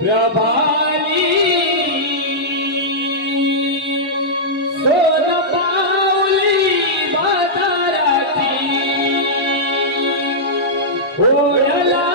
प्रभाली सोन पावली बाजाराची ओढला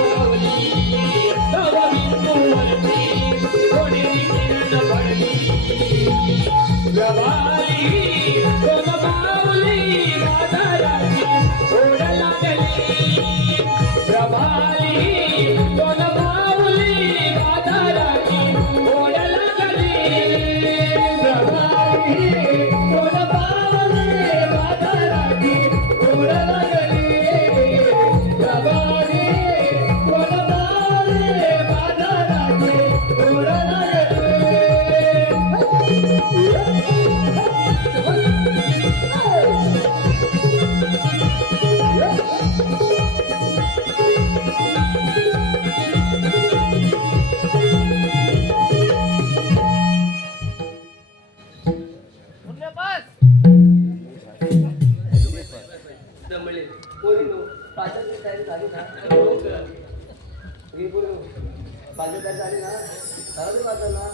Love you, पाचच तयारी झाली ना हो का पाचच तयारी झाली ना झालं पाच ना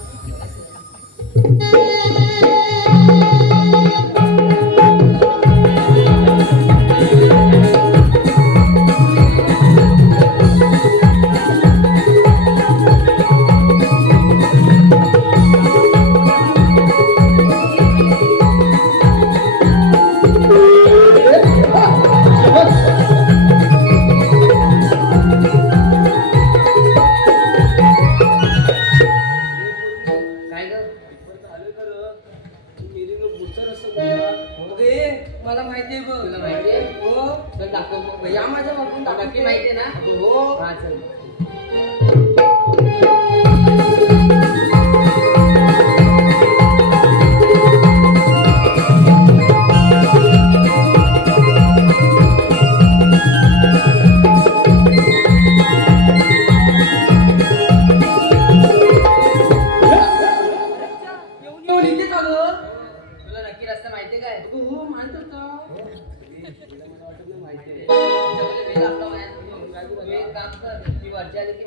मला माहितीये बघ तुला माहितीये हो चल दाखव या माझ्या बापून दाखव की माहितीये ना हो हा चल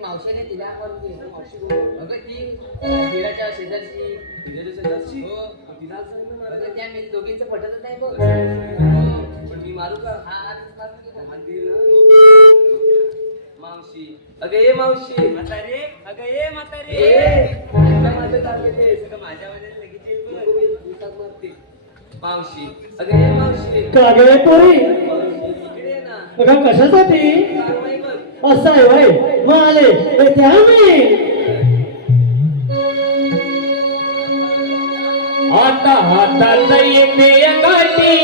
मावशीने तिला तिच्या शेजारची हो तिला त्या मी दोघींचं पटतच नाही बघ पण मी मारू का हा मावशी अगं ये मावशी म्हातारे अगं ये म्हातारे माझ्यामध्ये लगेच मारते मावशी अगं ये मावशी का गे पोरी इकडे ना अगं कशासाठी असं आहे वय मग आले येते आम्ही आता हातात येते गाठी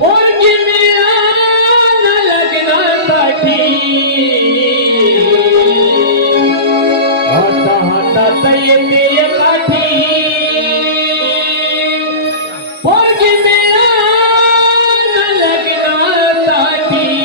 पोरगी मिळाला लग्नासाठी आता हातात येते गाठी पोरगी मिळाला लग्नासाठी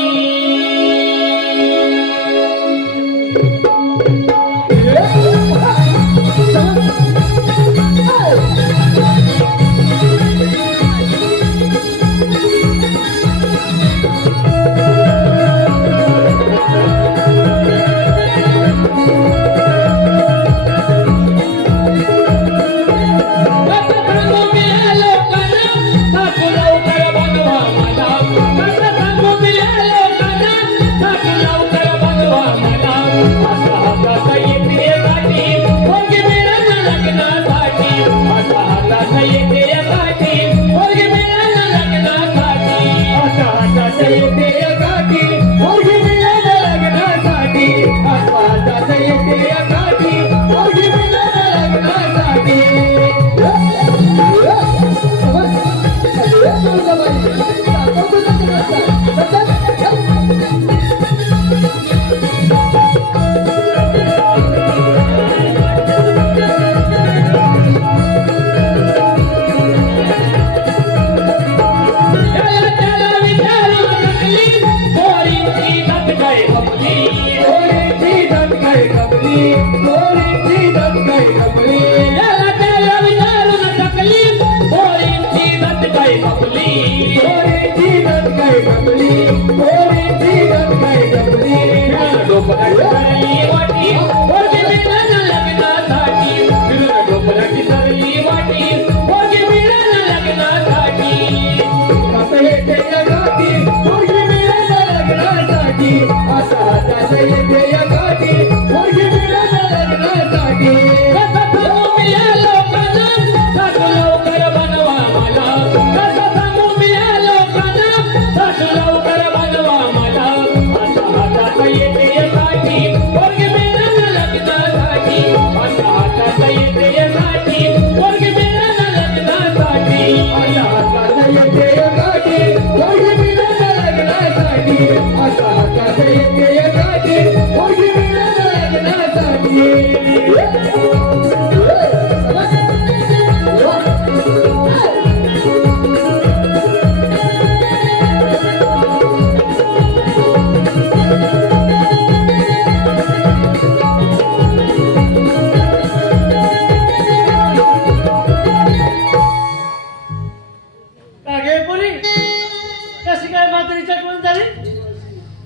पोरीची आठवण झाली?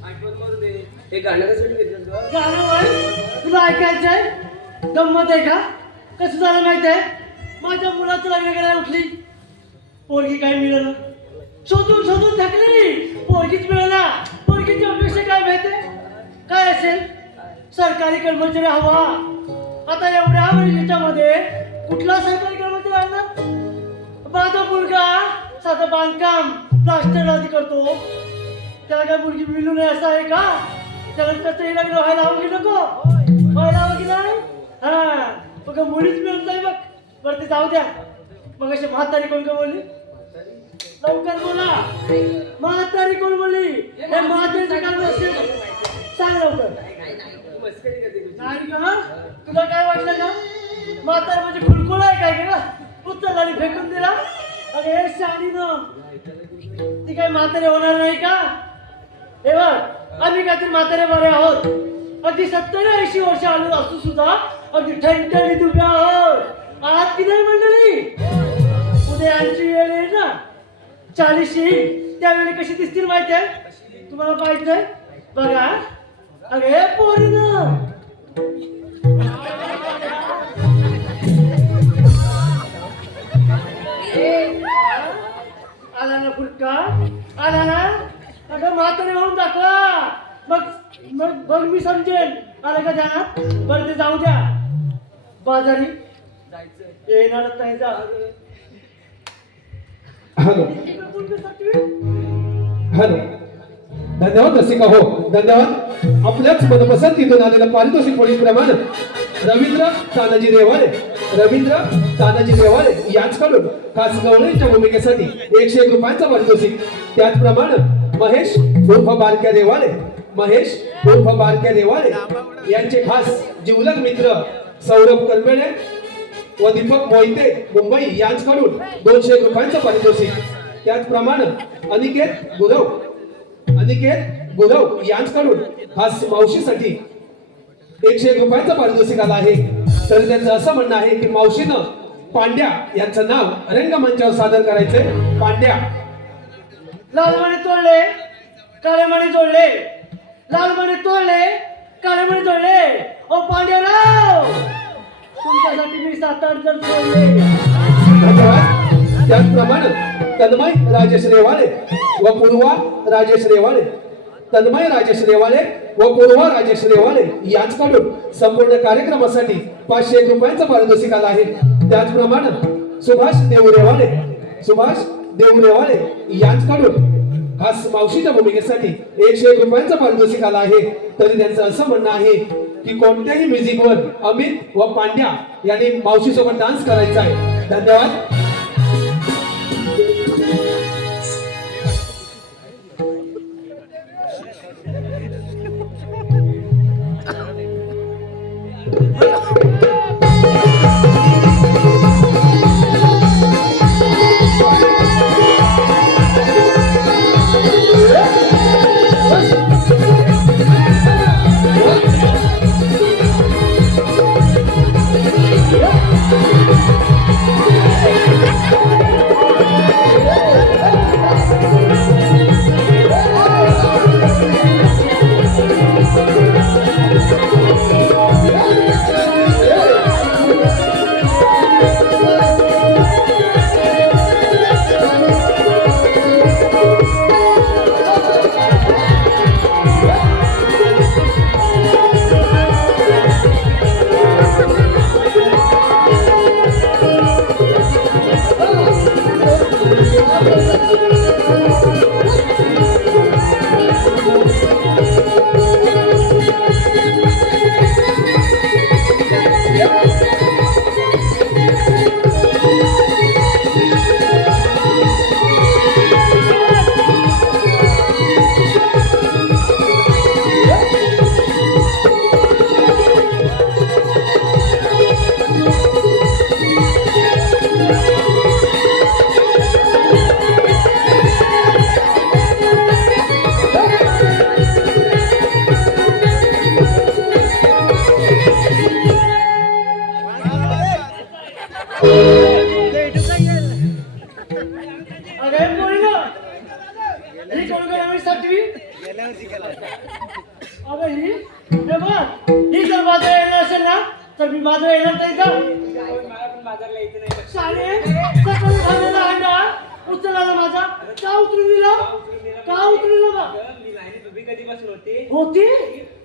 आठवण मारू दे. हे गाणं कशासाठी घेतलं ग? गाणं होय? तुला ऐकायचंय? गंमत आहे का? कसं झालं माहिती आहे? माझ्या मुलाचं लग्न करायला उठली, पोरगी काय मिळालं, शोधून शोधून थकली, पोरगीच मिळाला. पोरगीची अपेक्षा काय माहितीये काय असेल? सरकारी कर्मचारी हवा. आता एवढ्या याच्यामध्ये कुठला सरकारी कर्मचारी आणणार? माझा मुलगा साधं बांधकाम प्लास्टर आधी करतो, त्याला काय मुलगी मिळू नये असं आहे का? त्याला त्याचंही लग्न व्हायला हवं की नको? व्हायला हवं की नाही? हा बघ मुलीच मिळत नाही बघ. बरं ते जाऊ द्या. मग अशी म्हातारी कोण का बोलली? लवकर बोला. म्हातारी कोण बोलली? हे म्हातारीचं काम असेल, सांग लवकर. तू मस्करी करते तुझी. नाही का? तुला काय वाटलं का? म्हातारी म्हणजे खुलखुल आहे काय का? उचल आणि फेकून दिला. अरे हे शाणी न ती काही म्हातारे होणार नाही का? हे बघ आम्ही काहीतरी म्हातारे बरे आहोत. अगदी 70-80 वर्ष आलो असू सुद्धा अगदी ठणठणीत उभे आहोत. आज की नाही मंडळी? उद्या आमची वेळ येईल ना 40शी, त्यावेळी कशी दिसतील माहिती आहे तुम्हाला? पाहिजे बघा. अरे पोरीनं आला ना फुटका, आला ना. अगं म्हातारे होऊन दाखवा, मग मग बघ मी समजेल. आलं का ध्यानात? बरं ते जाऊ द्या. बाजारी जायचं. येणारच नाही जा. हॅलो हॅलो, धन्यवाद रसिका हो, धन्यवाद. आपल्याच मनपसंतीतून आलेलं पारितोषिक प्रमाणे रवींद्र तानाजी रेवाळे यांच्याकडून खास गवळीच्या भूमिकेसाठी 101 रुपयांचं पारितोषिक. त्याचप्रमाणे महेश उर्फ बारक्या रेवाळे यांचे खास जिवलग मित्र सौरभ करपेणे व दीपक मोहिते मुंबई यांच्याकडून 201 रुपयांचं पारितोषिक. त्याचप्रमाणे अनिकेत गुरव यांच्याकडून खास मावशीसाठी 101 रुपयांचं पारितोषिक आलं आहे. तर त्यांचं असं म्हणणं आहे की मावशीनं पांड्या यांचं नाव रंगमंचावर सादर करायचंय. पांड्या. लाल मणी तोडले, काळे मणी जोडले. लाल मणी तोडले, काळे मणी जोडले. ओ पांड्याराव, तुमच्यासाठी मी 7-8 जण जोडले. धन्यवाद. त्याचप्रमाणे तन्मय राजेश रेवाळे व पूर्वा राजेश रेवाळे यांच्याकडून संपूर्ण कार्यक्रमासाठी 501 रुपयांचं पारितोषिक आलं आहे. त्याचप्रमाणे सुभाष देव रेवाळे यांच्याकडून खास मावशीच्या भूमिकेसाठी 101 रुपयांचं पारितोषिक आलं आहे. तरी त्यांचं असं म्हणणं आहे की कोणत्याही म्युझिकवर अमित व पांड्या यांनी मावशीसोबत डान्स करायचा आहे. धन्यवाद. 7वी अगं ही हे बघ ही जर बाजार येणार असेल ना तर मी बाजार येणार नाही का मला पण बाजारला यायचं नाही. शाळे सकाळी खाल्लेला अंडा उचलला माझा का उचलून दिला का उचलून दिला बा मी लाईनीत उभी कधीपासून होते. होती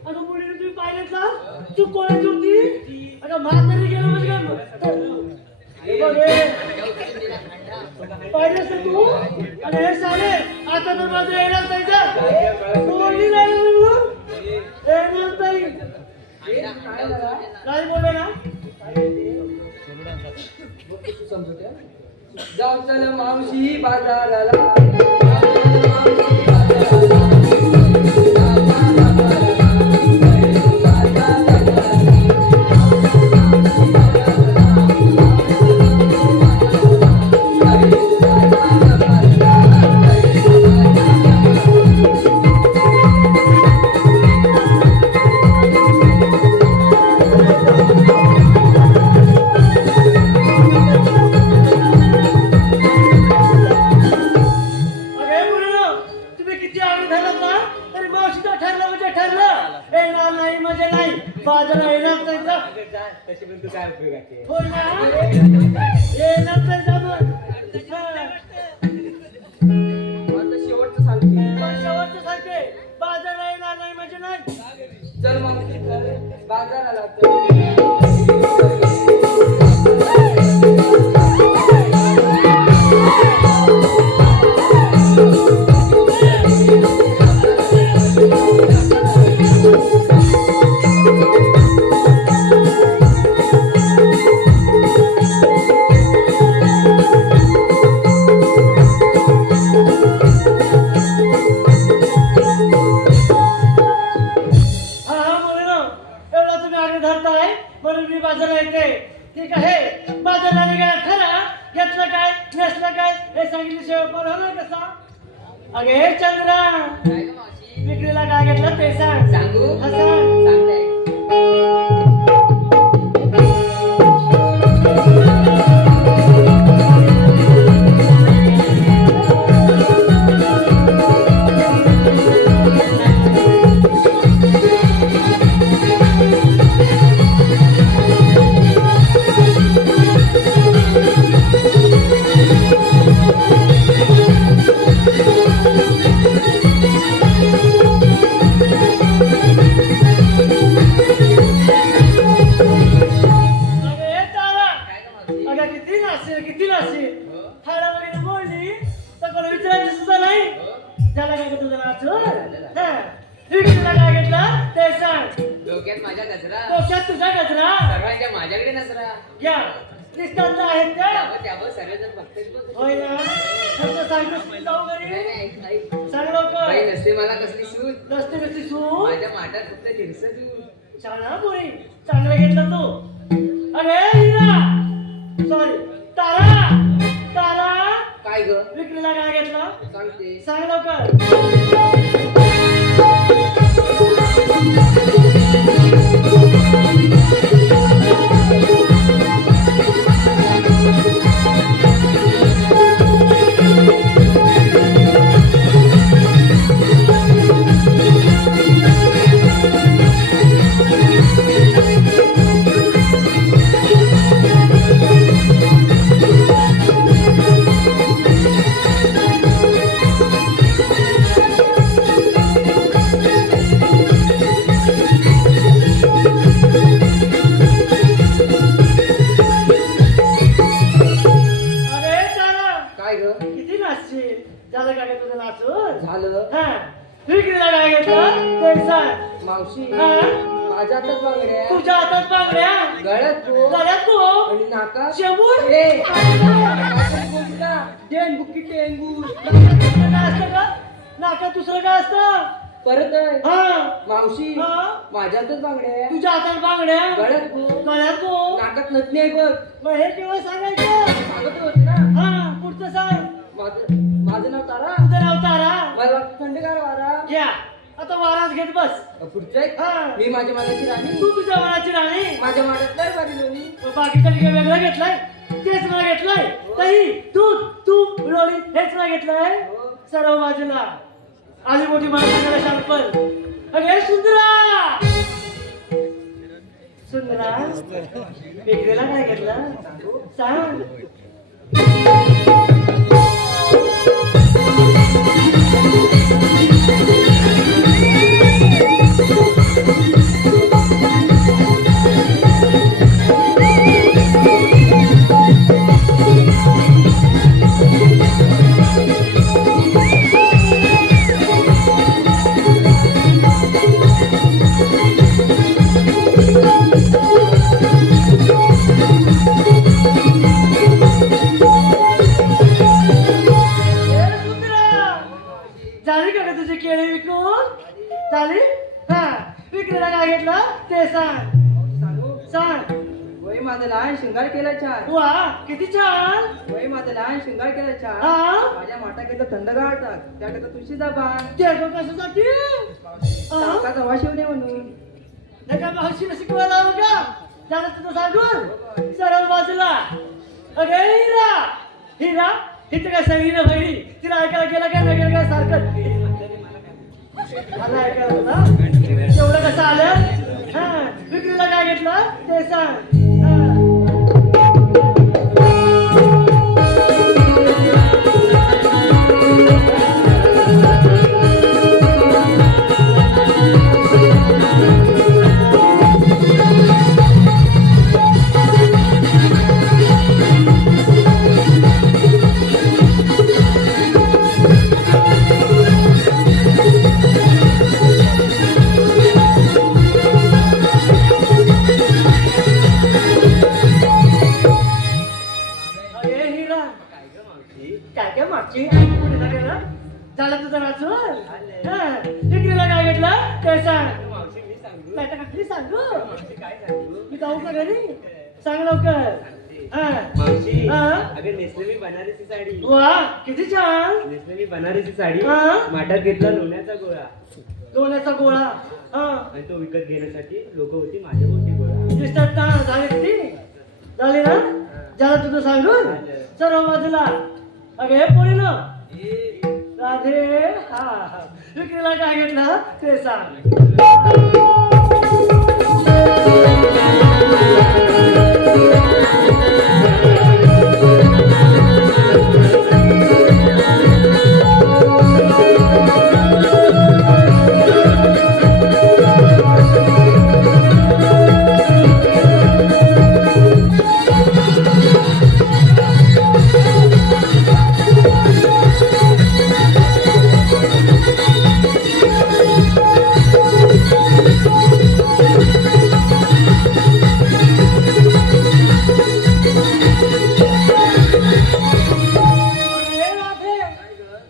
अगं मुलीने तुम्ही पाहिलं ना चूक कोणाची होती अगं म्हातारी गेलं म्हणजे काय हे बघ हे. पाहिलंस ना तू आणि हे साले आता तर माझं येणार नाही का बोलली नाही म्हणून येणार नाही काय बोलले ना तू समजते? जाऊ चल मावशी बाजाराला. अरे मुलं तुम्ही किती आम्ही झालात ना तरी मावशीचं ठरलं म्हणजे ठरलं येणार नाही म्हणजे नाही बाजारात येणार नाही का तशी पण तू काय उपयोगाचे? हो ना येणार नाही का मग हा. आता शेवटचं सांगते. पण शेवटचं सांगते बाजारात येणार नाही म्हणजे नाही चल मावशी चल बाजाराला चल. हा हा मुलं एवढा तुम्ही आगे धरताय म्हणून मी बाजारात येते ठीक आहे बाजाराला गेला खरा घेतलं काय नेसलं काय हे सांगितल्याशिवाय पण होणार कसा अगे हे चंद्रा काय गं मावशी? विक्रीला काय घेतलं ते सांग सांगू? हा, सांग. सांगते. अगे हे तारा काय गं मावशी? अगं किती नाशी थाळा वगैरे बोलली तर कोणी विचारायचं सुद्धा नाही झाला काय का तुझं नाचून हा. विक्रीला काय घेतलं ते सांग डोक्यात माझ्या नजरा डोक्यात तुझा गजरा सर्वांच्या माझ्याकडे नजरा. घ्या निष्ठांत आहेत का त्यावर सर्वजण बघतात बघ. होय ना फक्त सांगतोस जाऊ नाही, घरी नाही, नाही. सांग बाई लवकर नसते मला कसली सूज. रस्ते कशी सू माझ्या माटात फक्त तिरस तू. छान पुरी चांगलं घेतलं तू अरे हिरा सॉरी तारा तारा काय ग विक्रीला काय घेतलं सांगते. सांग लवकर अरे तारा काय ग किती नाचशील झालं का ग तुझं नाचून झालं हा विक्रीला काय घेतलं ते सांग मावशी हा? माझ्या हातात बांगड्या तुझ्या हातात बांगड्या गळ्यात तो गळ्यात तू आणि नाका शेंबूड डेंगू की डेंगू काय असतं का नाकात दुसरं काय असतं परत आहे. हा मावशी हा? माझ्या हातात बांगड्या तुझ्या हातात बांगड्या गळ्यात तो गळ्यात तू नाकात नथनी आहे बघ. मग हे केव्हा सांगायचं सांगत होते ना हा पुढचं सांग माझं नाव तारा. तुझं नाव तारा मला थंडगार वारा. घ्या आता वारात घेत बस पुढचं एक. हा. मी माझ्या मनाची राणी. तू तुझ्या मनाची राणी माझ्या माटात लय भारी लोणी. बाकीच्या काय वेगळं घेतलंय तेच मला घेतलंय दही दूध तूप लोणी हेच मला घेतलंय हो. सर्व बाजूला आली मोठी माणसाला शांतपण. अगे सुंदरा सुंदरा विक्रीला काय घेतलं सांग. झाली का ग तुझी केळी विकून झाली. हा विक्रीला काय घेतलं ते सांग सांग. वय माझं लहान शृंगार केला छान. वा किती छान. वय माझं लहान शृंगार केला छान. हा माझ्या माटाकडे थंडगार टाक त्याकडे तुळशी दाबा ते गं कशासाठी. काकाचा वास येऊ नये म्हणून. नका मावशीला शिकवायला हवं का. झालं तुझं सांगून सरळ बाजूला. अगे हिरा हिरा इथे काय सांगितलं बहिणी तिला ऐकायला गेला काय नाही गेलं काय सारखं मला ऐकायला होता तेवढं कसं आलं. हा विक्रीला काय घेतलं ते सांग. काय काय मागची पुढे गेलं झालं तुझं नाचून. विक्रीला काय घेतलं ते सांग. नाही तर कसली सांगू मी जाऊ का घरी सांग लवकर. मावशी हा? अगं नेसले मी बनारसी साडी. वा किती छान. नेसले मी बनारसी साडी. हा? माठात घेतला लोण्याचा गोळा दोन्याचा गोळा. हा आणि तो विकत घेण्यासाठी लोक होती माझ्या मोठी गोळा. दिसतात ना झाली ती झाली ना. झालं तुझं सांगून सर्व बाजूला. अगे पोरी ना राधे. हा विक्रीला काय घेतलं ते सांग.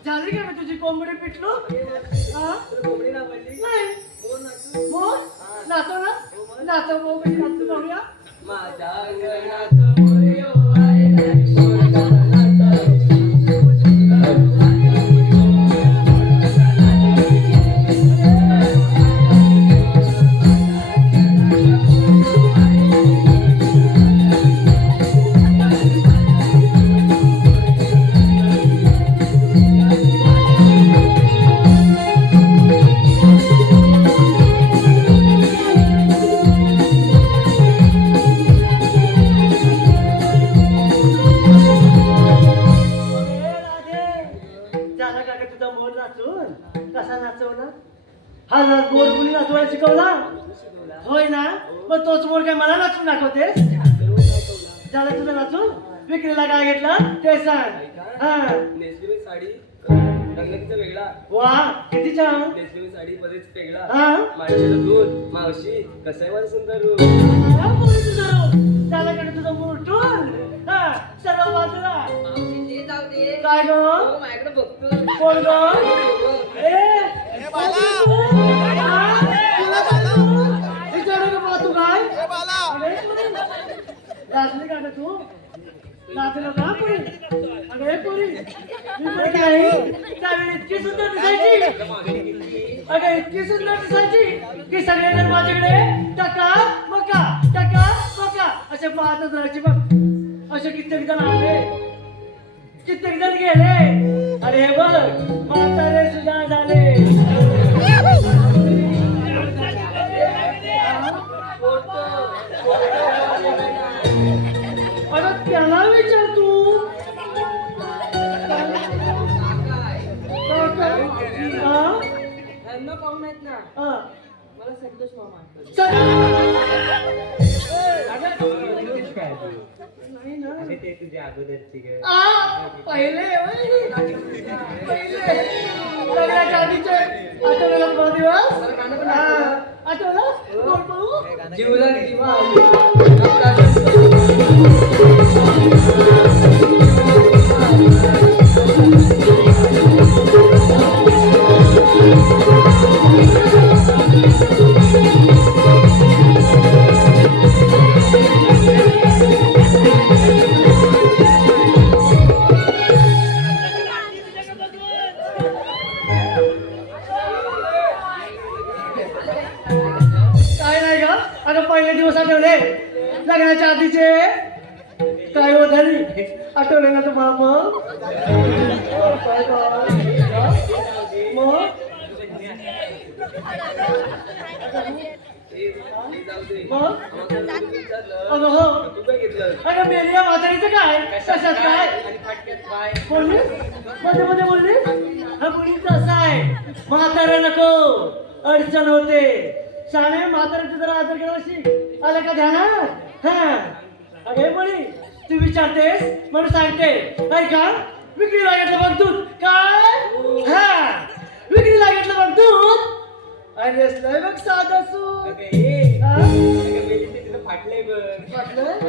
झाली का तुझी कोंबडी पिटलो. कोंबडी ना पडली. नाही कोण नाचू? मोर नाचो ना नाचो मोर कशी नाचतो बघूया. माझ्या अंगणात मोरयो आयला, मोरगाला नाचा. कसा नाचवला हा गोड मुली नाचवायला शिकवला होय ना. मग तोच मोर काय मला नाचून दाखवतेस. झालं तुझं नाचून. विक्रीला काय घेतलं ते सांग. हा नेसली मी साडी रंगाचा वेगळा. वा किती छान. नेसली मी साडी बरेच वेगळा. हा माझ्याकडे दूध मावशी कसं आहे माझं सुंदर रूप. हा, पोरी तुझं रूप. झालं का तुझं मोठून. हा सर्व बाजूला. काय ग माझ्याकडे बघतो. कोण ग. तू काय नाचली का तू नाचलं का पुरी. अगे पुरी काय इतकी सुंदर दिसायची. अगे इतकी सुंदर दिसायची की सगळेजण माझ्याकडे टका मका असे पाहतच राहायचे बघ. असे कित्येक जण आले कित्येक जण गेले. अरे बघ म्हातारे सुद्धा झाले. जुना पाहुणा आहेत ना हा. मला संतोष मामा वाटतं. चल. नाही ना ते तुझ्या अगोदरची पहिले लग्नाच्या आधीचे आठवलेला बरं दिवस आठवलं कोण पाहू जीवला जीवा काय नाही का आता पहिले दिवस आठवले लग्नाच्या आधीचे काय हो झाली आठवले ना तुम्हाला मग मग अगं हो अगं मेली या म्हातारीचं काय कशात काय बोलली मध्ये मध्ये बोलली हा मुलीचं असं आहे म्हातारा नको अडचण होते शाळे म्हाताऱ्याचं जरा आदर केला शिक आलं का ध्यानात हा अगे मुली तू विचारतेस म्हणून सांगते काय का विक्री लागेल बघ दूध काय हा विक्री लागेल बघ दूध आणि असलं बघ साधं सूत फाटलंय बघ फाटलं नाही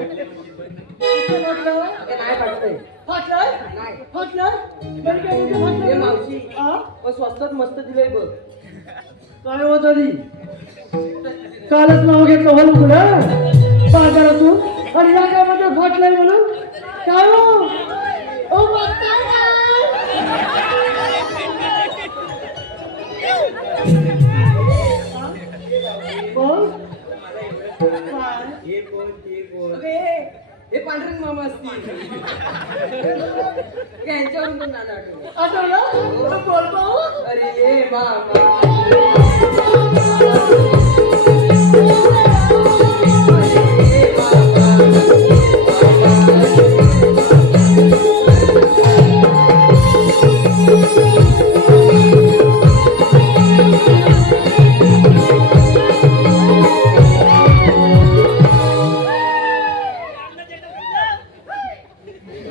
फाटलंय फाटलं नाही. फाटलं बरं काय म्हणजे हे फाटलं मावशी हा? पण स्वस्तात मस्त दिलंय बघ काय होत आधी कालच नाव घेतलं म्हणून तुला बाजारातून आणि या काय म्हणजे फाटलंय म्हणून काय हो ओ हे पांढरंग मामा असतील यांच्यावरून पण नाना आठवलं आठवलं बोल पाहू अरे ये मामा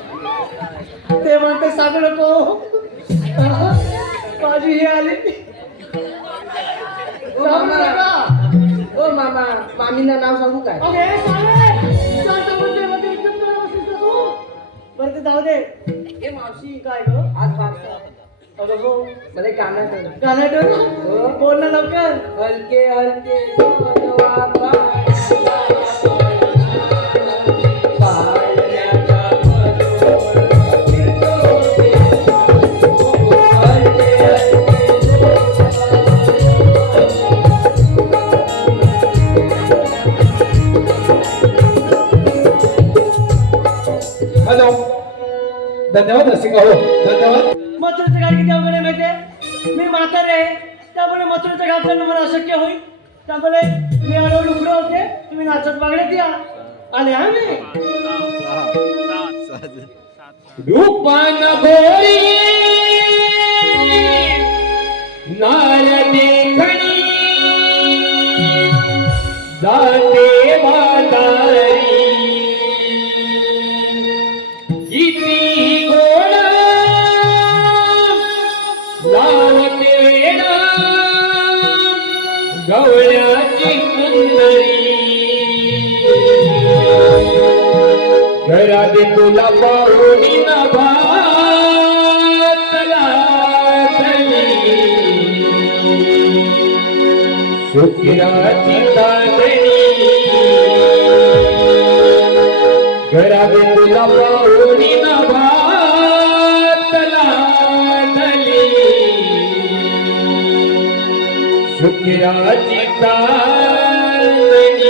ते म्हणते सांगू नको माझी ही आली ओ मामा ओ मामा मामींना नाव सांगू काय अगे सांगे शांत बोलते मध्ये एकदम तुला बसलीस का तू बरं ते जाऊ दे हे मावशी काय ग आज वाजता अगं हो मला एक गाणं आठवलं. गाणं ठेव बोल ना लवकर हलके हलके मनवा पाळण्याच्या मनोर हलके हॅलो धन्यवाद रसिका हो धन्यवाद मथुरेचं घाट किती अवघड आहे माहितीये मी म्हातारे आहे त्यामुळे मथुरेचं घाट करणं मला अशक्य होईल त्यामुळे मी हळूहळू उघडं होते तुम्ही नाचत बागड्यात या आले हा मी रूपान गोरी नार देखणी जाते म्हातारी किती गोड लावते ना गवळ्याची सुंदरी घरात तुला पाहून नभातला सुखिराची चांदणी घरात तुला पाहून नभातला सुखिराची चांदणी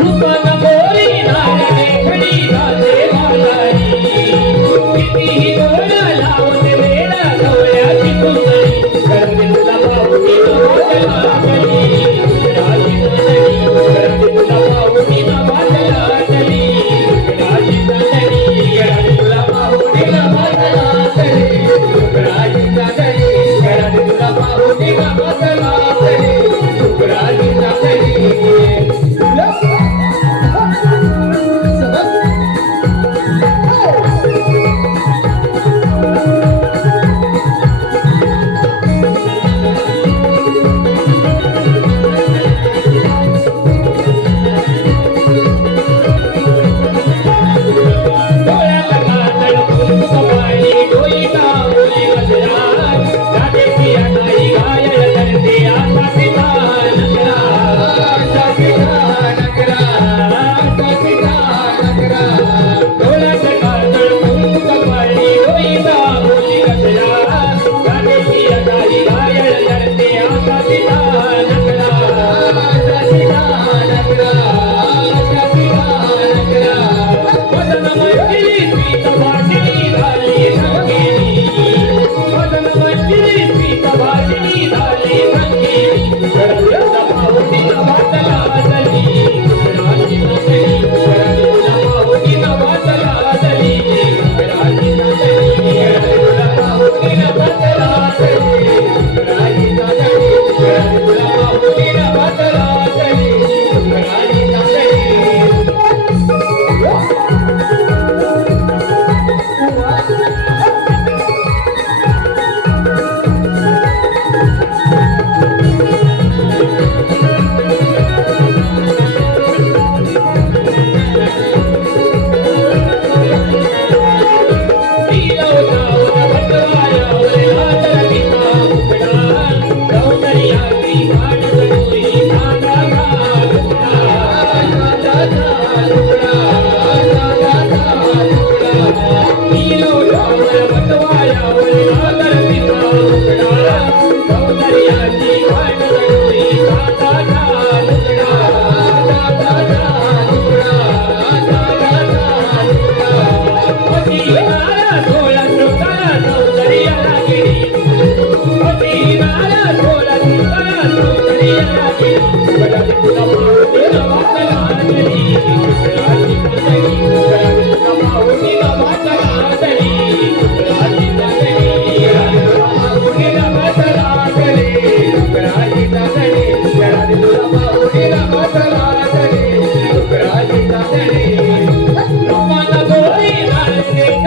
रूपन गोरी नार देखणी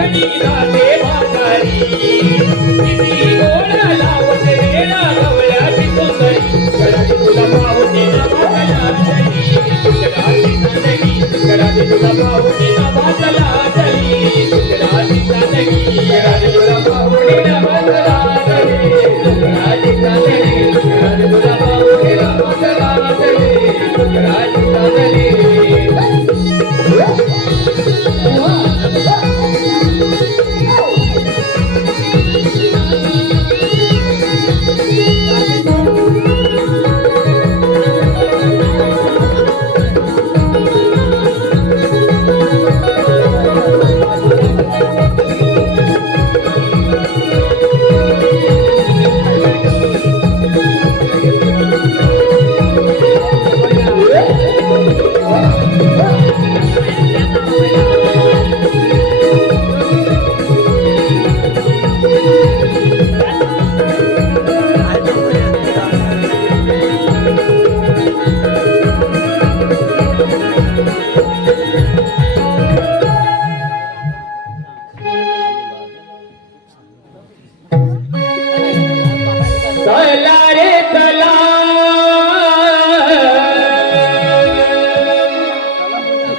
देखणी राधे म्हातारी किती गोड लावत रेडा गवळ्याची सुंदरी घरात तुला पाहुणे नावाला चली घराची चांदणी घरात तुला पाहुणे नावाला चली घराची चांदणी घरात तुला पाहुणे नावाला चली घराची चांदणी घरात तुला पाहुणे नावाला चली घराची चांदणी चला रे चला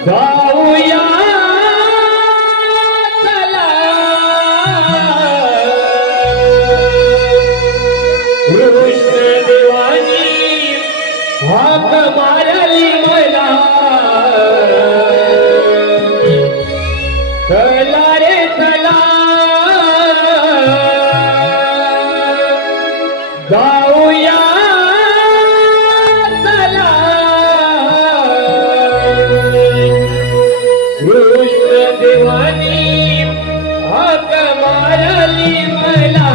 जाऊया चला कृष्ण देवानी हाक मारली मला चला रे चला जाऊया चला कृष्ण देवानी हाक मारली मला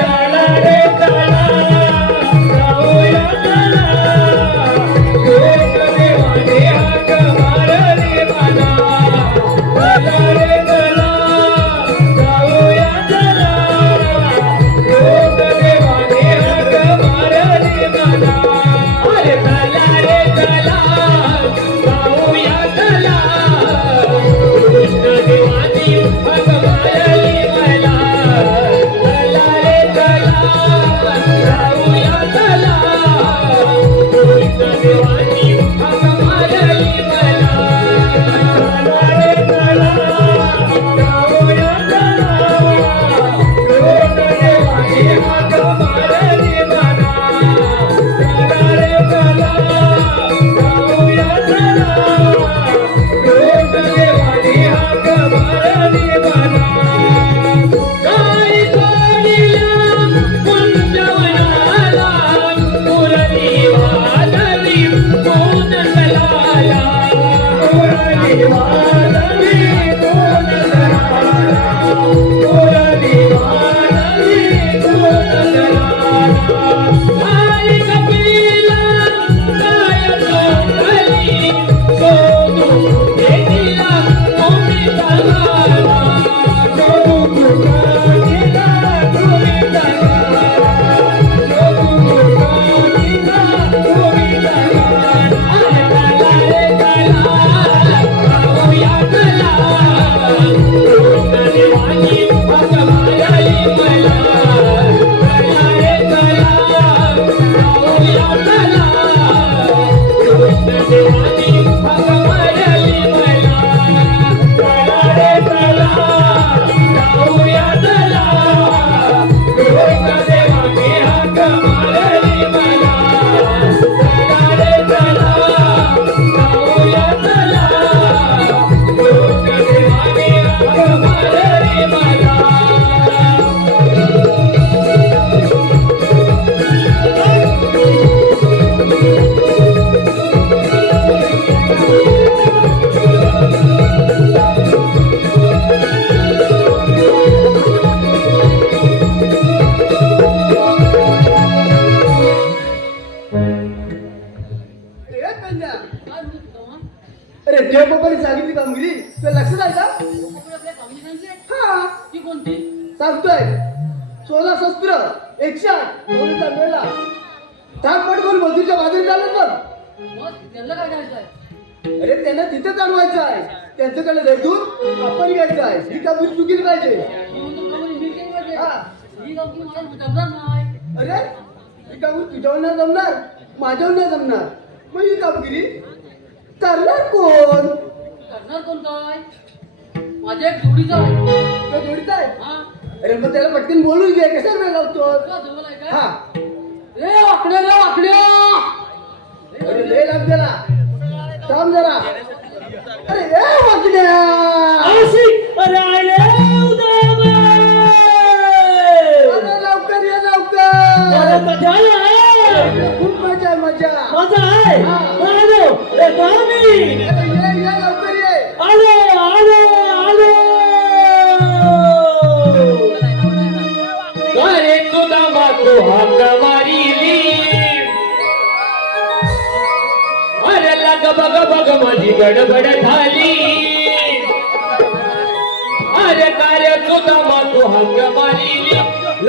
चला रे चला जाऊया चला कृष्ण देवानी हाक मारली मला चला रे चला जाऊया चला कृष्ण देवानी हाक मारली मला अरे चला रे चला जाऊया चला कृष्ण देवानी हाक मारली मला चला रे चला जाऊया चला कृष्ण देवानी हाक मारली मला चला रे चला जाऊया चला कृष्ण देवानी हाक मारली मला चला रे चला जाऊया चला कृष्ण देवानी हाक मारली मला काय सोडिला कुंजवनाला मुरली वादळी कोण चलाला मुरली वादळी कोण चलाला मुरली वादळी कोण चलाला आई कपिला काय सोडली सोनू घेतला तुम्ही चालाला सोनू घेतला तुम्ही चालाला सोनू घेतला तुम्ही चालाला चला रे चला जाऊया चला कृष्ण देवानी हाक मारली मला चला रे चला जाऊया चला कृष्ण देवानी हाक मारली मला चला रे चला जाऊया चला कृष्ण देवानी हाक मारली मला चला रे चला जाऊया चला कृष्ण देवानी हाक मारली मला अरे देवबाबांनी सांगितली कामगिरी तुला लक्षात आहे का? हा ती कोणती सांगतोय 16 शस्त्र 108 गोलीचा मेळा ताकपट करून मधुरच्या बाजूला झालं पण मग त्यांना काय करायचं आहे अरे त्यांना तिथे चढवायचं आहे त्यांच्याकडे भेटून आपण घ्यायचं आहे ही कामगिरी चुकीली पाहिजे. हा. अरे ही कामगिरी तुझ्यावर नाही जमणार माझ्यावर नाही जमणार मग ही कामगिरी करणार कोण? माझ्या एक जोडीचा आहे. तो जोडीचा आहे. हा. अरे मग त्याला पटकन बोलून घे कशाला वेळ लावतो? तुला जवळ आहे का? हा रे वाकड्या अरे लय लाग त्याला थांब जरा. अरे ए वाकड्या आशिक अरे आले उदयबाई. अरे लवकर ये अरे लवकर. मजा आहे. खूप मजा आहे मजा. मजा आहे. आलो रे गावी. अरे ये लवकर ये. आलो आलो आलो. अरे तुला मातो हाक मारिली अरे लग बग बग माझी गडबड झाली अरे कार्य तुला मातो हाक मारिली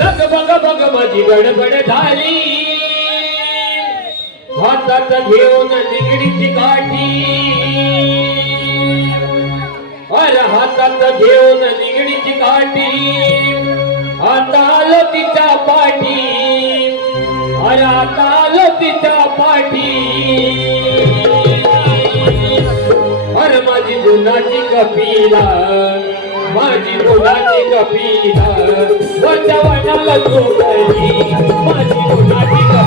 लग बग बग माझी गडबड झाली हातात घेऊन निगडीची काठी अरे हातात घेऊन निगडीची काठी आता आलो तिच्या पाठी अरे आता आलो तिच्या पाठी अरे माझी दुधाची कपिला माझी दुधाची कपिला वरच्या वनाला झोपली माझी दुधाची कपिला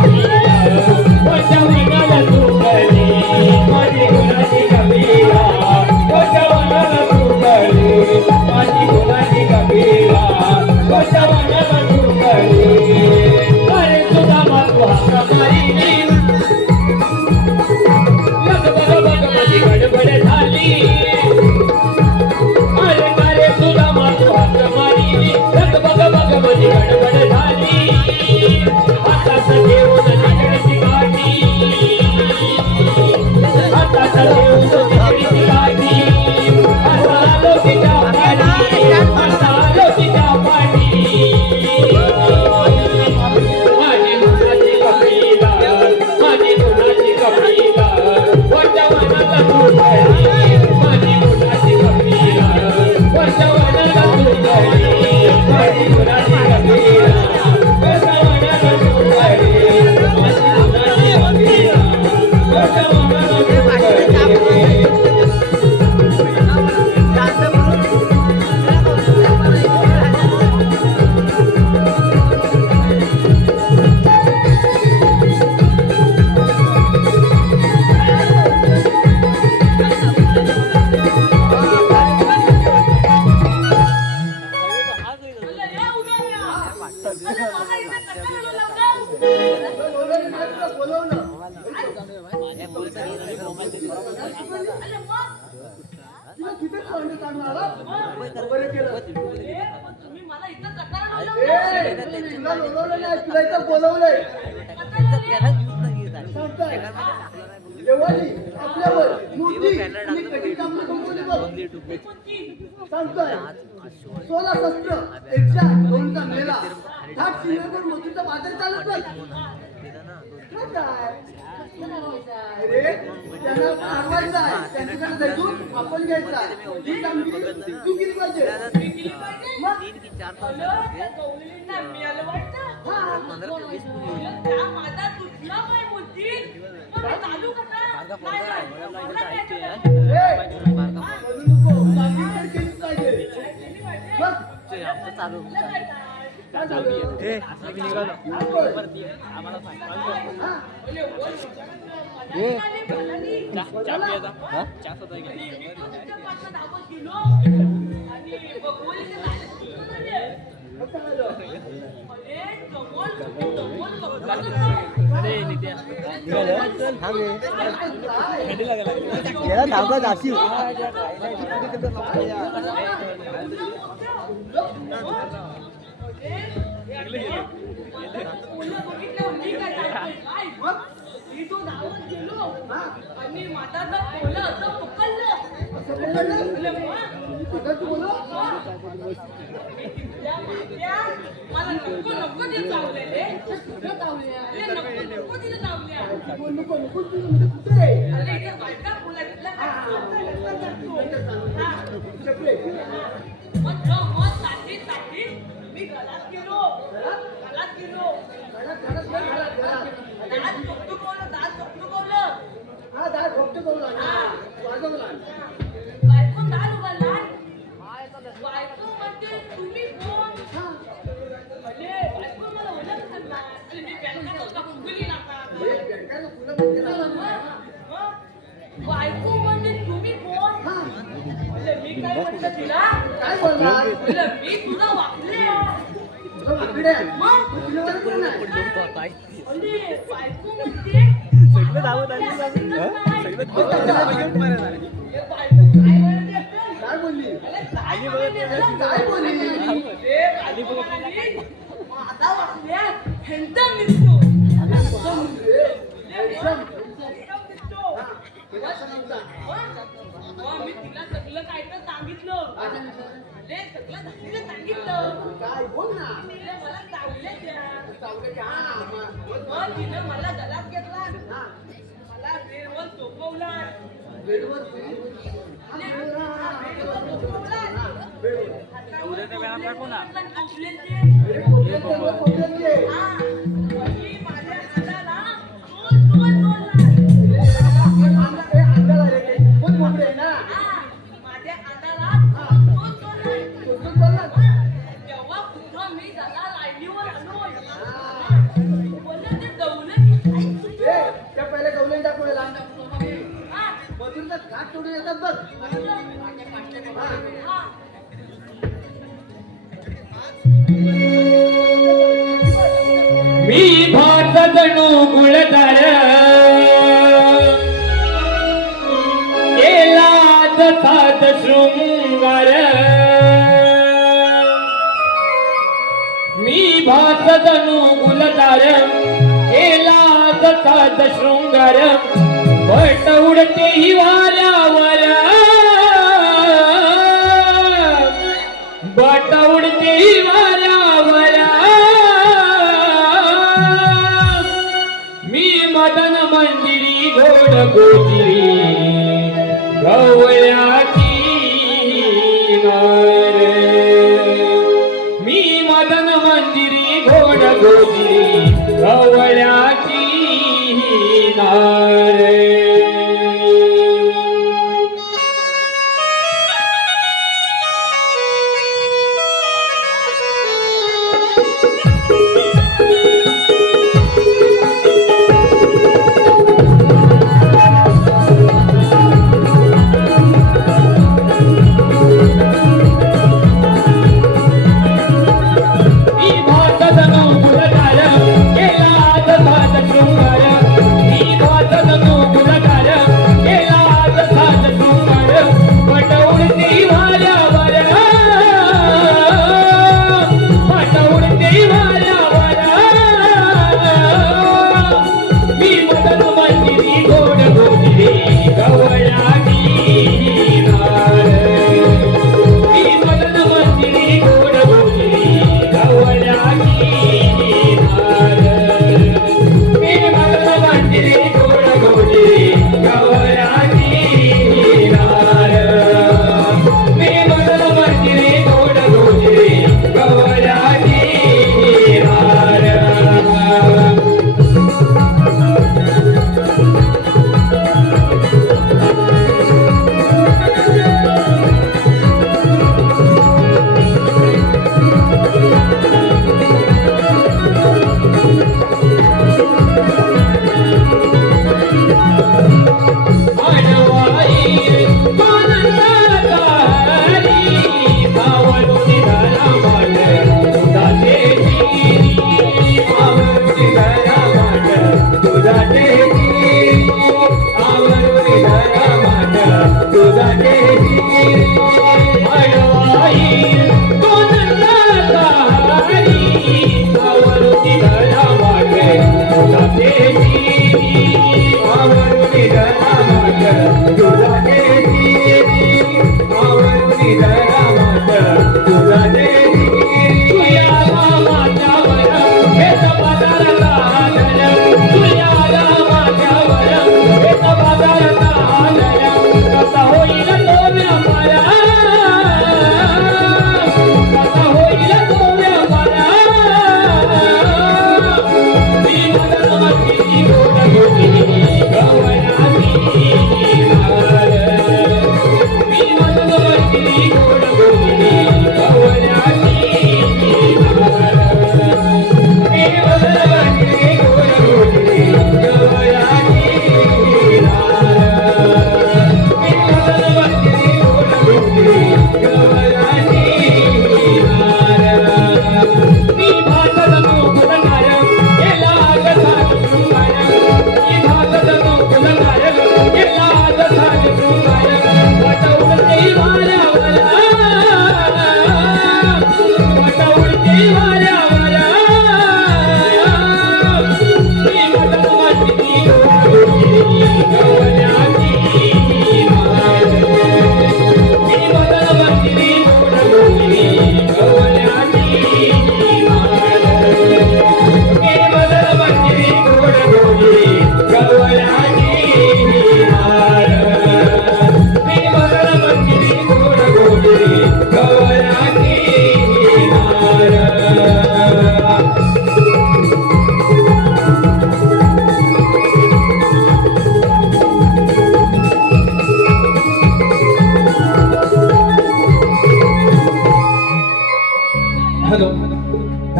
वरच्या वनाला झोपली माझी दुधाची कपिला वरच्या वनाला झोपली माझी दुधाची कपिला वरच्या वनाला झोपली अरे तुझा मातो हाक मारिली लग बग बग माझी गडबड झाली अरे अरे तुझा मातो हाक मारिली लग बग बग माझी गडबड झाली हातात घेऊन निगडीची काठी हातात घेऊन निगडीची काठी आता आलो तिच्या पाठी आता आलो तिच्या पाठी माझी दुधाची कपिला माझी दुधाची कपिला वरच्या वनाला झोपली माझी दुधाची कपिला वरच्या वनाला झोपली माझी दुधाची कपिला वरच्या वनाला झोपली माझी दुधाची कपिला वरच्या वनाला झोपली बरं केलं. तुला बोलवलं नाही तुला इथं बोलवलंय. सांगताय. देवानी आपल्यावर मूर्ती आणि कठीण काम संपवली बघ. सांगताय 16 शस्त्र 108 दोनचा मेला ठाक सिंहावर मोतीचा बाजार चालत बघ. काय अरे त्यांना पाठवायचं आहे त्यांच्याकडे जाऊन आपण घ्यायचं आहे ही कामगिरी तू केली पाहिजे. मग नको नको चपले मग साठी साठी मी घरात गेलो घरात गेलो घरात घरात नाही, घरात घरात दात चोपटुकवलं हा दार फक्त बोलला वाजवला बायको दार उघडला बायको म्हणते तुम्ही कोण म्हणजे बायको मला ओळख करणार आणि मी बँकेत होता कुंगली लागतात बेडकानं फुलं म्हणते बायको म्हणते तुम्ही कोण म्हणजे मी काय म्हणलं तिला काय बोलला म्हणजे मी तुला वापले तुला वाकडे आहे. मग तुला वर कोण आहे? म्हणजे बायको म्हणते सगळं दावत बायको काय म्हणते असेल? काय बोलली काय म्हणते असेल? काय बोलली माझा वाचल्या ह्यांचा निघतो मी तिला सगळं काय तर सांगितलं सगळं सांगितलं काय बोल ना तिने मला चावले त्या चावले हा मग तिनं मला गलात घेतला मला बेडवर झोपवला बेडवर जेव्हा पुन्हा मी झाला लाईनीवर आलो बोलले ते दवलं की त्या पहिल्या गवले दाखवायला हा मधूनचा घाट तोडून येतात बघ हा मी भात जणू गुळदार केला जसात शृंगार मी भात जणू गुलदार केला जसात शृंगार बट उडते हिवाल्यावर बट उडते हिवाल्यावर मी मदन मंदिरी घोड गोजिरी गवळ्याची नार मी मदन मंदिरी घोड गोजिरी गवळ्याची नार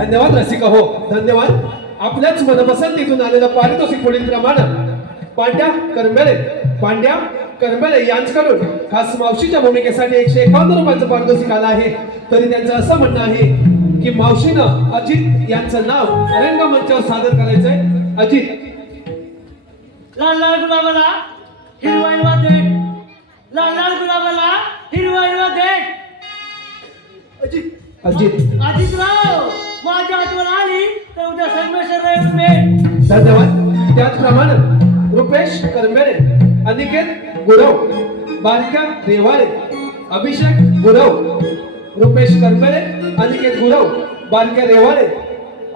धन्यवाद रसिका हो, धन्यवाद. आपल्याच मनपसंतीतून आलेलं पारितोषिक पुढील प्रमाणे पांड्या करंबेले यांच्याकडून खास मावशीच्या भूमिकेसाठी 151 रुपयाचं पारितोषिक आलं आहे. तरी त्यांचं असं म्हणणं आहे की मावशीनं अजित यांचं नाव रंगमंचावर सादर करायचंय. अजित, लाल लाल गुलाबाला हिरवा हिरवा दे, लाल लाल गुलाबाला हिरवा हिरवा दे. अजित अजितराव, माझ्या आठवण आली तर उद्या संगमेश्वर येऊन भेट. धन्यवाद. त्याचप्रमाणे रुपेश करंबेले, अनिकेत गुरव, बालिका रेवाळे, अभिषेक गुरव. रुपेश करंबेले, अनिकेत गुरव, बालिका रेवाळे,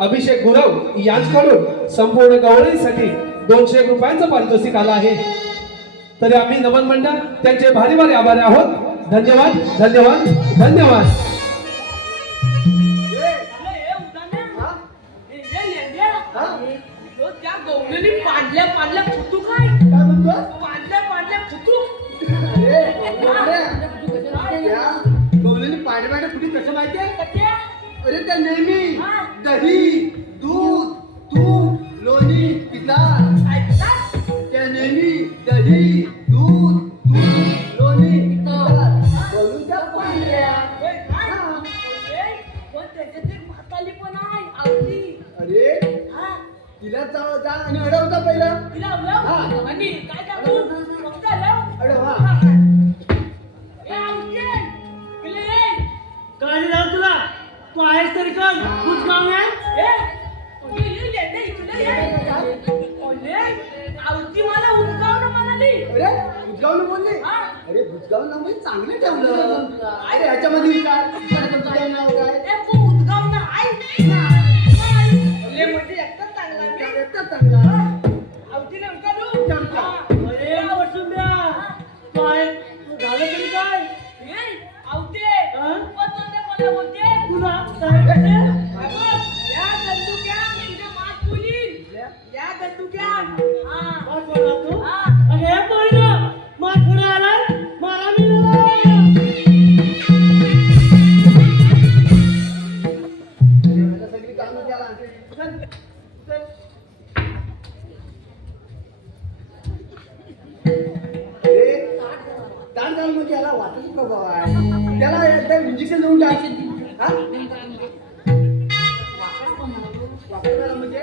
अभिषेक गुरव यांच्याकडून संपूर्ण गवळीसाठी 200 रुपयांचं पारितोषिक आलं आहे. तरी आम्ही नमन मंडळ त्यांचे भारी भारी आभारी आहोत. धन्यवाद, धन्यवाद, धन्यवाद. त्या गवळणी पाडल्या फुटू काय काय म्हणतो? पाडल्या फुटू अरे त्या गवळणी पांढऱ्या कुठे कसं माहितीये? अरे त्या नेहमी दही, दूध, तूप, लोणी पितात. त्या नेहमी दही, दूध, तूप, लोणी पितात. म्हणून त्या पांढऱ्या. पण त्याच्यात एक म्हाताली पण आहे आवडी. अरे हा तिला जाऊ जा आणि अडवता पहिला. तिला हा. आणि काय टाकू फक्त लाव. अडव हा. ए आवडे पिले रे. काय झालं तुला? तू आहेस तरी कोण? तूच काम आहे? ए तुम्ही लेंडे इकडे ये. ओले आवडी मला उडकावणं म्हणाली. अरे भुजगावनं बोलले. हा. अरे भुजगाव नाव म्हणजे चांगलं ठेवलं. अरे ह्याच्यामध्ये काय भुजगाव नाव काय? ए तू उडकावणं आहे. ओले म्हणजे एकटाच चांगला आहे. एकटाच चांगला. आवडीने उडकावू. चमचा. अरे वसुंधरा, तू आहे तू झालं तरी काय? ए आवडे हा? पण मला बोलते. तुला काय? या दंडुक्या तुझ्या मात बोलील. या दंडुक्या. हा. काय बोलला तू? हा. अरे पोरीनो, मात पुढे आला, मारा मिळाला. मला सगळी कामं द्यायला. चल, चल. अरे ताण ताण म्हणजे याला वाटच प्रभाव आहे. त्याला एकदा इंजेक्शन देऊन टाक. हा? वापरायला म्हणजे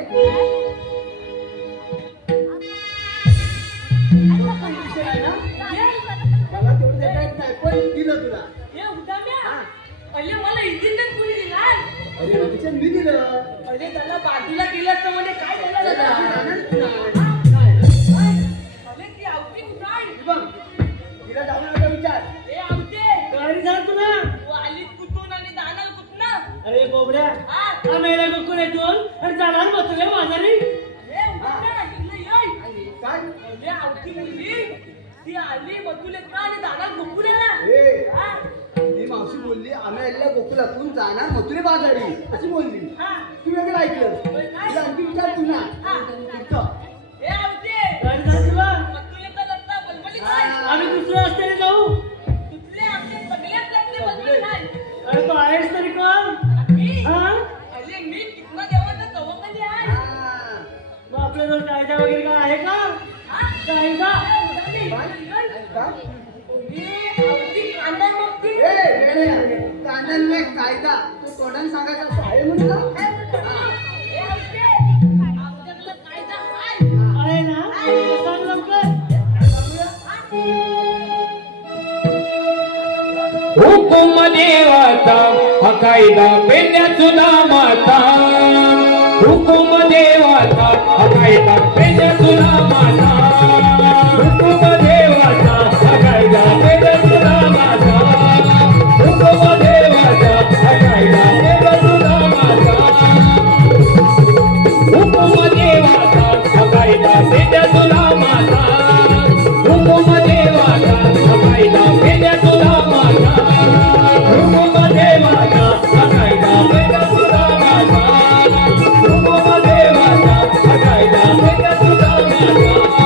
इंजेक्शन आहे ना? मला तेवढं देता येत नाही, पण दिलं तुला. ए उदाम्या. पहिले मला इंजिनच कुणी दिला. अरे इंजेक्शन मी दिलं. पहिले त्याला बाजूला केलं तर म्हणे काय झालं दादा? पहिले ती आवती कुठाय? बघ, तिला जाऊन आता विचार. ए आवते. काय झालं तुला? तू आलीस कुठून आणि जाणार कुठनं? अरे बोबड्या, हा. आम्हाला गोकुळ येतून आणि जाणार बसले माझारी. ए उदाम्या इकडे ये. काय? पहिले आवती बोलली. ती आली बतुलेत ना आणि जाणार गोकुळ्याला. ए, हा. ती मावशी बोलली आम्ही आलेल्या गोकुलातून जाणार मथुरे बाजारी अशी बोलली. हा. तू वेगळं ऐकलं. होय काय? तिला आणखी विचार तुला. हा. तिथं. ए आवते. काय झालं तुला? बतुलेचा लग्न बलबली काय? आम्ही दुसऱ्या रस्त्याने जाऊ. तुझले आमचे सगळ्यात लागले बलबली काय? अरे तू आहेस तरी कोण? मी हा? अरे मी कितना देवाचा चौकली आहे. हा. मग आपल्याजवळ कायदा वगैरे काय आहे का? हा? कायदा? काय? कांदा मागते. ए, वेड्या. कानांना कायदा तो तोंडाने सांगायचा असं आहे म्हणून ना? ए, आवते. आमच्याकडे कायदा आहे. आहे ना? सांग लवकर. हुकुम देवाचा हा कायदा पेंड्याचा नामाचा. हुकुम देवाचा हा कायदा पेंड्याचा नामाचा. हुकुम देवाचा हा कायदा पेंड्याचा नामाचा. हुकुम देवाचा हा कायदा पेंड्याचा नामाचा. हुकुम देवाचा हा कायदा पेंड्याचा नामाचा. हुकुम देवाचा हा कायदा पेंड्याचा नामाचा. हुकुम देवाचा हा कायदा पेंड्याचा नामाचा. हुकुम देवाचा हा कायदा पेंड्याचा नामाचा.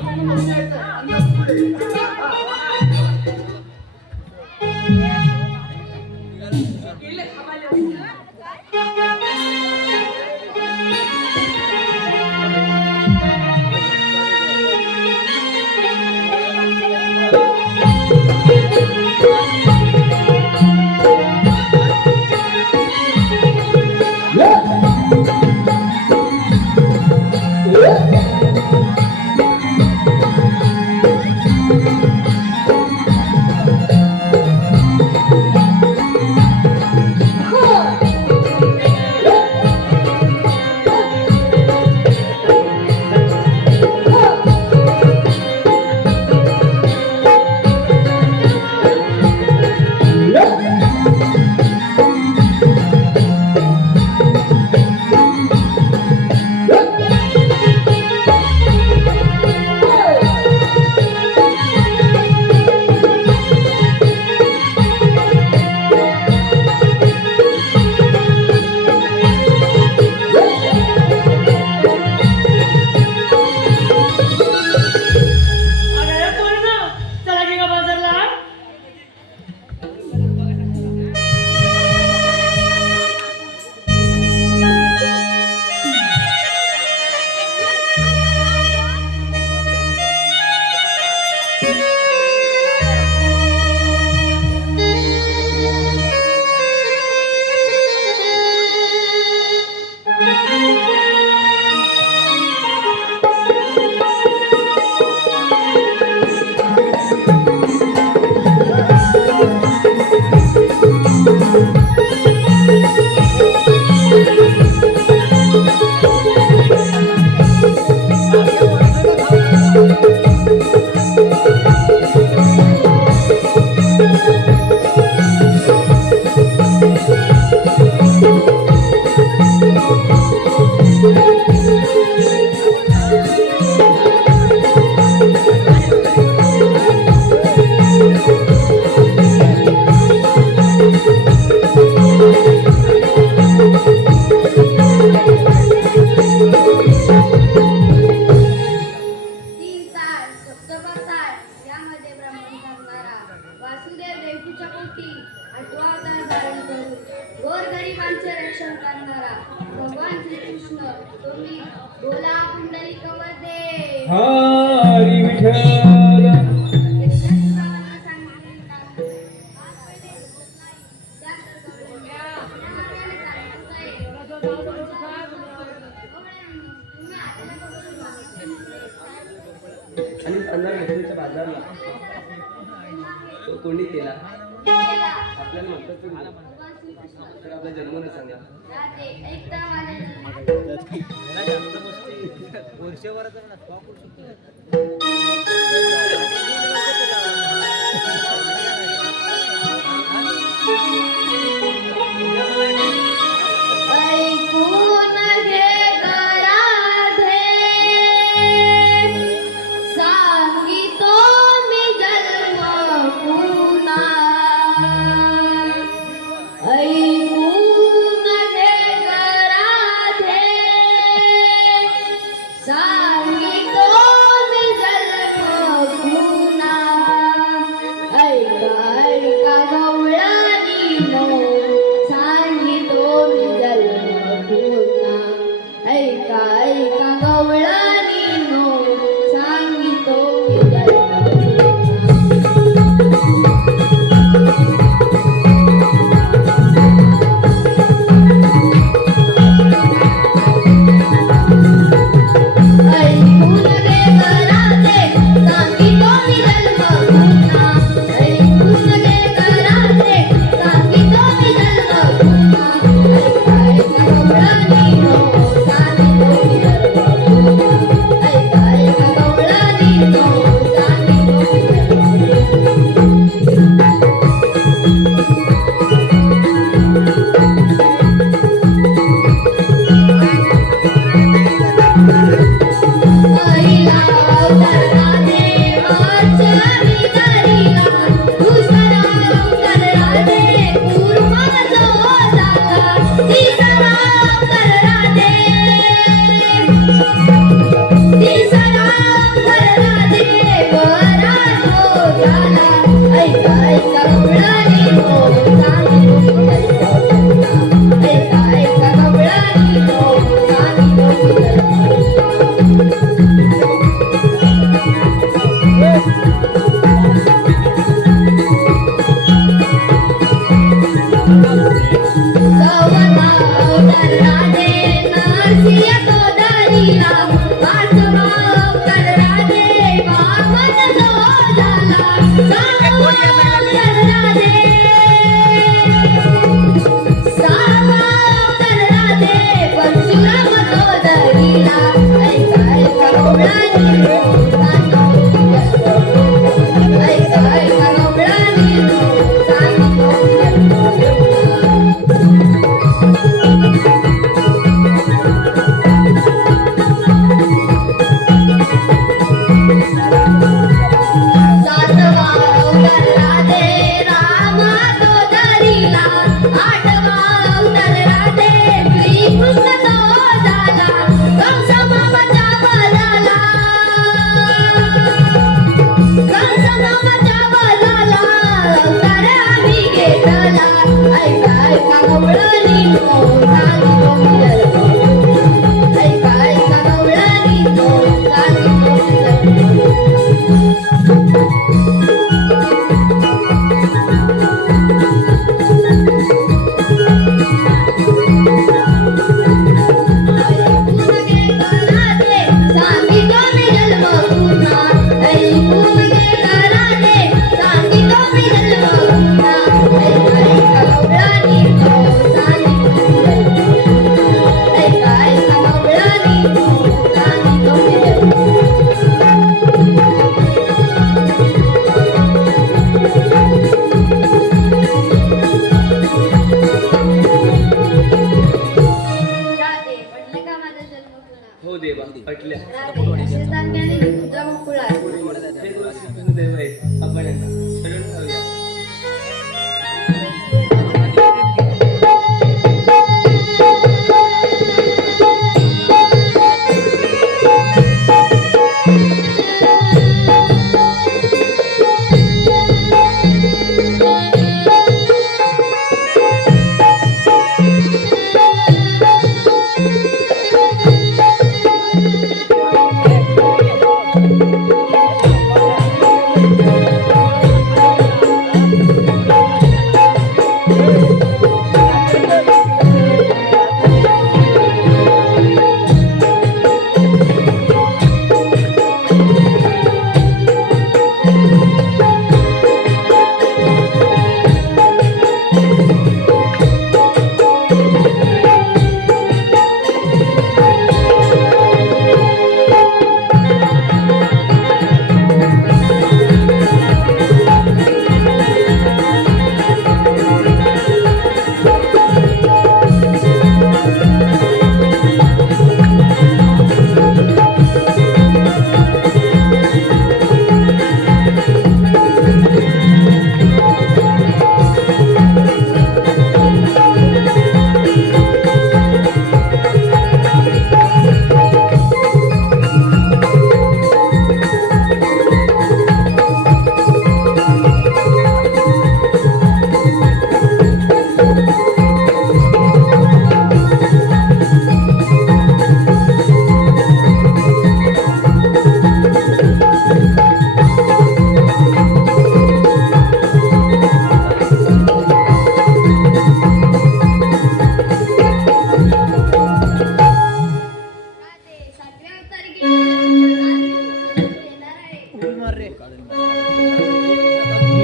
आपण घेऊन यायचं आणि पुढे गेले खामाले. अरे पोरींनो, चला की ग बाजारला. तीन तार सप्तमा तार यामध्ये ब्राह्मण करणारा वासुदेव देवकीच्या पोटी आठवा अवतार धारण करून गोरगरिबांचे रक्षण करणारा भगवान श्रीकृष्ण तुम्ही बोला कुंडली कवरदे हरी विठ्ठल. आणि अण्णा घेतलीच्या बाजारला तो कोणी केला आपल्याला म्हणतात तर आपला जन्म नाही सांगा. ऐकून घे गराधे सांगितो मी जन्म पुन्हा ऐकून घे गराधे सांगितो मी जन्म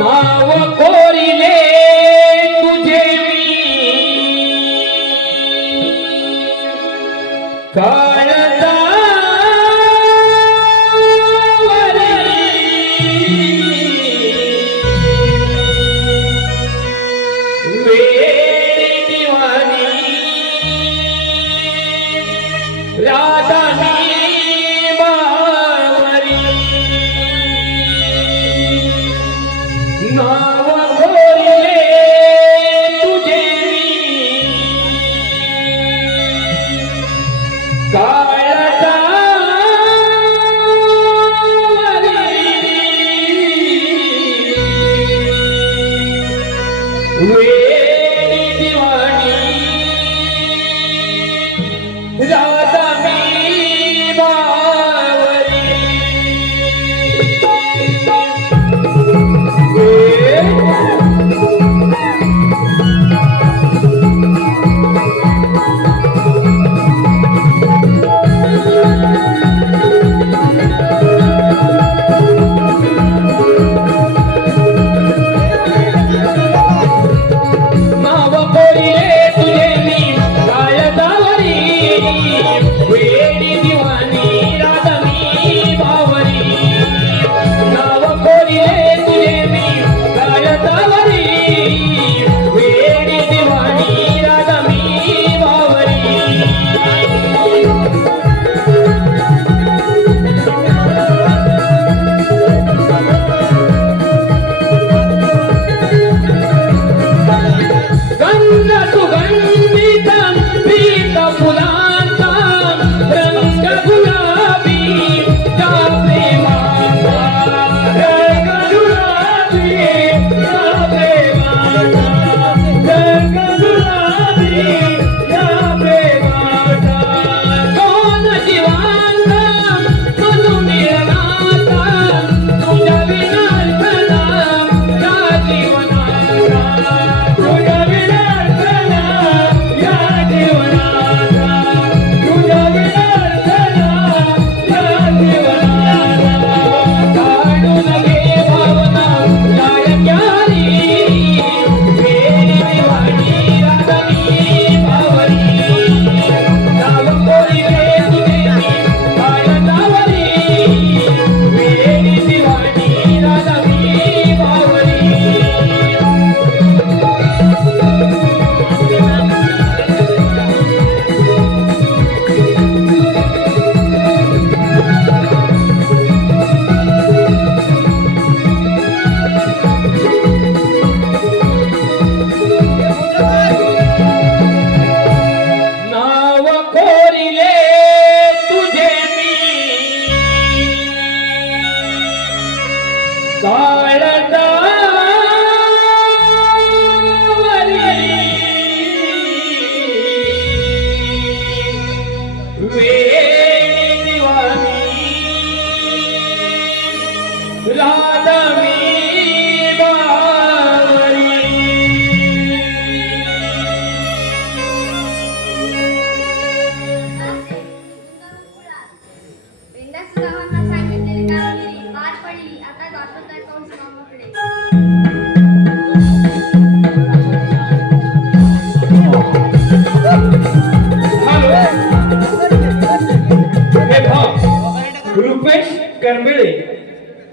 नाव कोरिले तुझे मी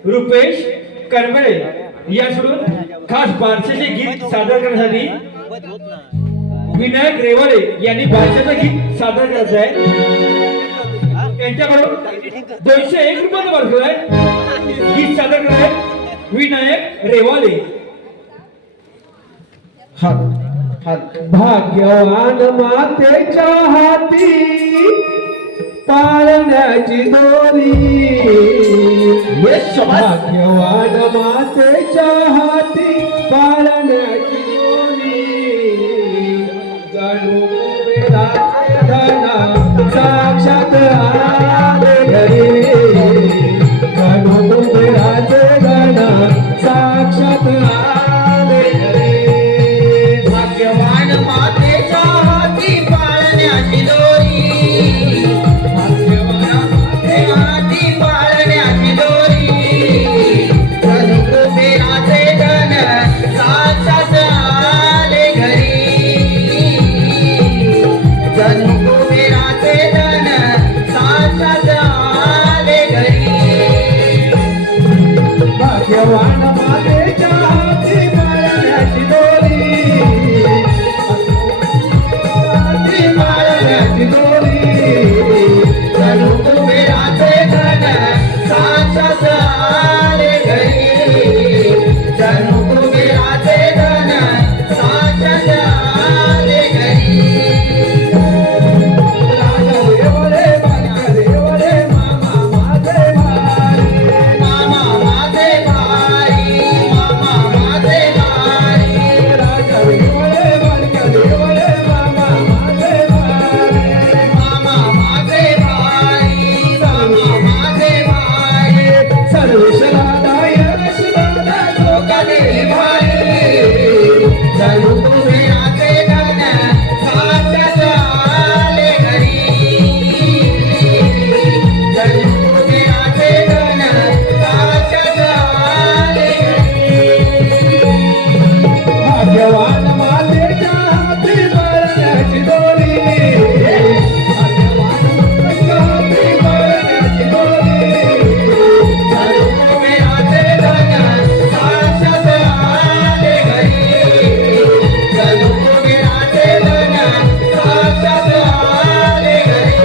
रुपेश करमळे याकडून खास बारशाचे गीत सादर करण्यासाठी विनायक रेवाळे यांनी बारशाचं गीत सादर करत आहे. त्यांच्याकडून 201 रुपयाचं बारसं आहे. गीत सादर करत आहे विनायक रेवाळे. भाग्यवान मातेच्या हाती पाळण्याची दोरी, भाग्यवान मातेच्या हाती पाळण्याची दोरी, जणू कुबेराचे धन साक्षात आले घरी, जणू कुबेराचे धन साक्षात आले घरी. भाग्यवान मातेच्या हाती पाळण्याची दोरी, भाग्यवान हाती पाळण्याची दोरी, जणू कुबेराचे धन भाग्यवान मातेच्या हाती मारण्याची दोरी, हाती मारण्याची दोरी, जणू कुबेराचे धन साक्षात आले घरी, जणू कुबेराचे धन साक्षात आले घरी. राजा देव रे बालिका देव रे मामा माझे भारी, मामा माझे भारी, मामा माझे भारी. राजा देव रे बालिका देव रे मामा माझे भारी, मामा माझे भारी, मामा माझे भारी. सर्वेश्वराला यश दादा लोकांनी भारी, जणू कुबेराचे धन साक्षात आले घरी, जणू कुबेराचे धन साक्षात आले घरी. भाग्यवान मातेच्या हाती भरण्याची दोरी, भाग्यवान मातेच्या हाती भरण्याची दोरी, जणू कुबेराचे धन साक्षात आले घरी, जणू कुबेराचे धन साक्षात आले घरी.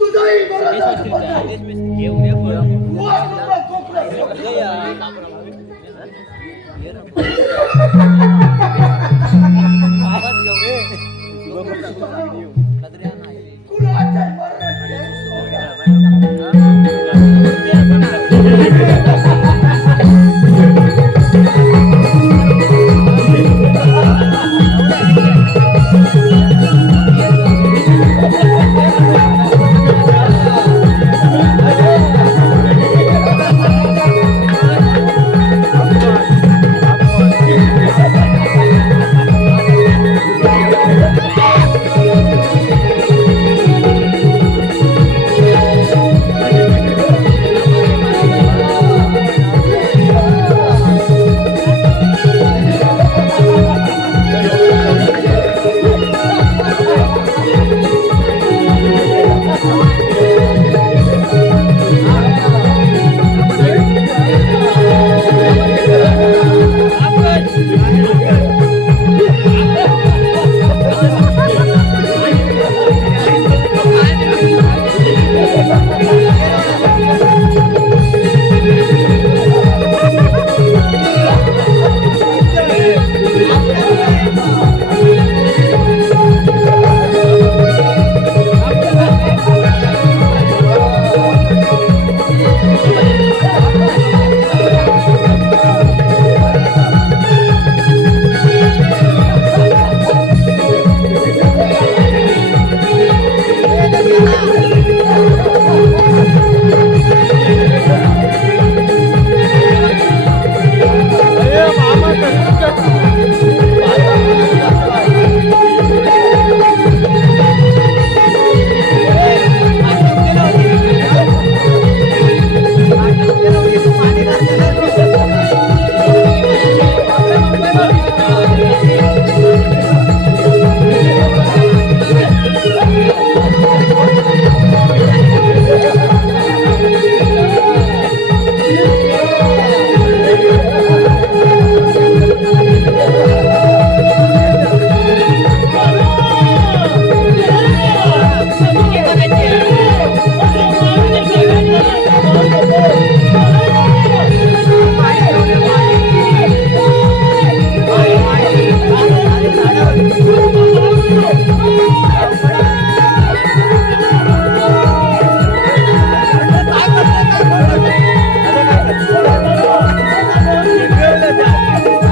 तुझाही